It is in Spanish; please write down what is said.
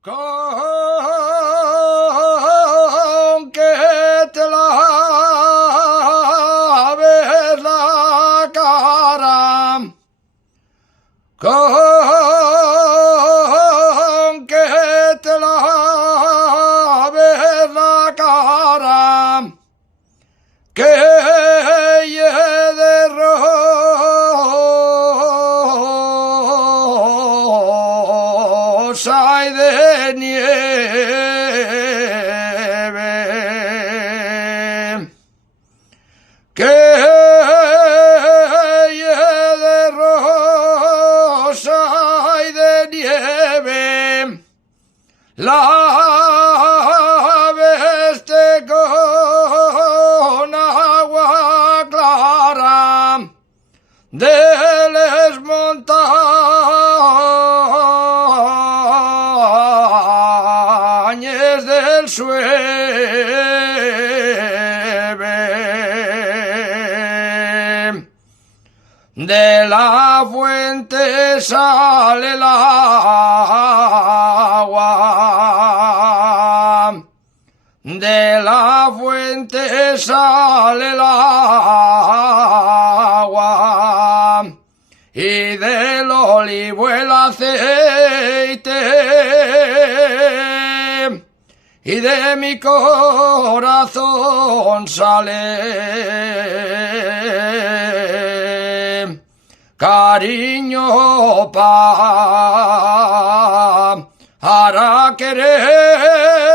Con que te laves la cara, con que te laves la cara, que de rosa y de nieve, que de rosa y de nieve, la veste con agua clara de les montañas del Sueve. De la fuente sale el agua, de la fuente sale el agua, y del olivo el aceite, y de mi corazón sale cariño para querer